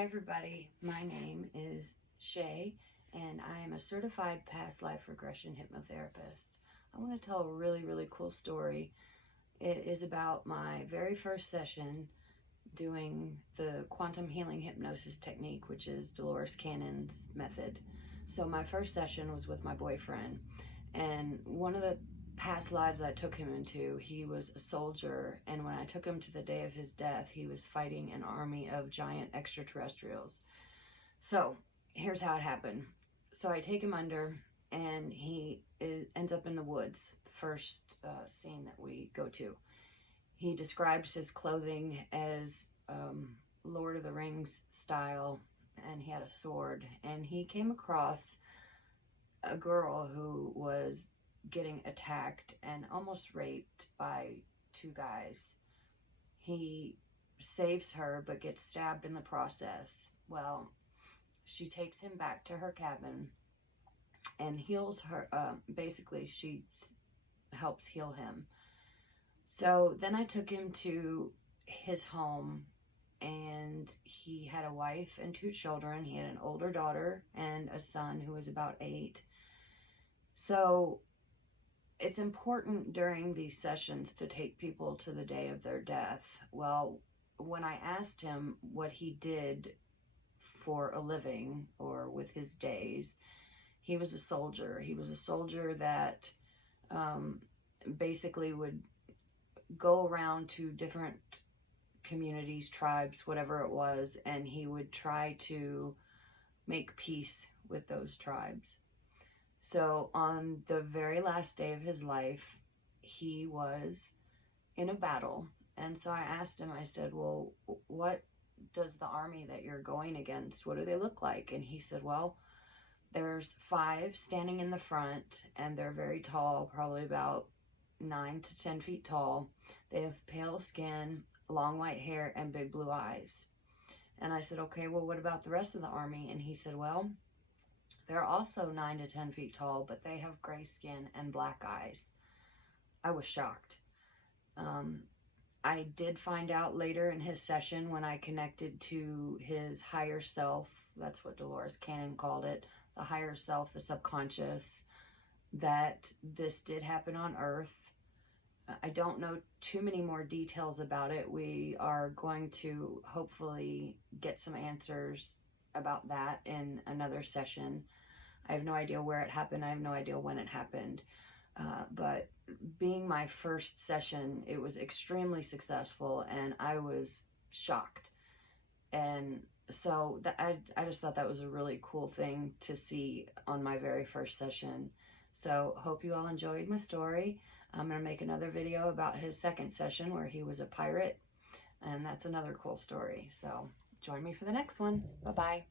Hi everybody, my name is Shay and I am a certified past life regression hypnotherapist. I want to tell a really cool story. It is about my very first session doing the quantum healing hypnosis technique, which is Dolores Cannon's method. So my first session was with my boyfriend, and one of the past lives I took him into, he was a soldier, and when I took him to the day of his death, he was fighting an army of giant extraterrestrials. So here's how it happened. So I take him under, and he ends up in the woods, the first scene that we go to. He describes his clothing as Lord of the Rings style, and he had a sword, and he came across a girl who was getting attacked and almost raped by two guys. He saves her but gets stabbed in the process. Well, she takes him back to her cabin and heals her. Basically, she helps heal him. So then I took him to his home, and he had a wife and two children. He had an older daughter and a son who was about 8. So it's important during these sessions to take people to the day of their death. Well, when I asked him what he did for a living or with his days, he was a soldier. He was a soldier that basically would go around to different communities, tribes, whatever it was, and he would try to make peace with those tribes. So on the very last day of his life, he was in a battle. And so I asked him, I said, well, what does the army that you're going against, what do they look like? And he said, well, there's 5 standing in the front, and they're very tall, probably about 9 to 10 feet tall. They have pale skin, long white hair, and big blue eyes. And I said, okay, well, what about the rest of the army? And he said, well, they're also 9 to 10 feet tall, but they have gray skin and black eyes. I was shocked. I did find out later in his session when I connected to his higher self, that's what Dolores Cannon called it, the higher self, the subconscious, that this did happen on Earth. I don't know too many more details about it. We are going to hopefully get some answers about that in another session. I have no idea where it happened. I have no idea when it happened. But being my first session, it was extremely successful, and I was shocked. And so I just thought that was a really cool thing to see on my very first session. So hope you all enjoyed my story. I'm going to make another video about his second session where he was a pirate, and that's another cool story. So join me for the next one. Bye-bye.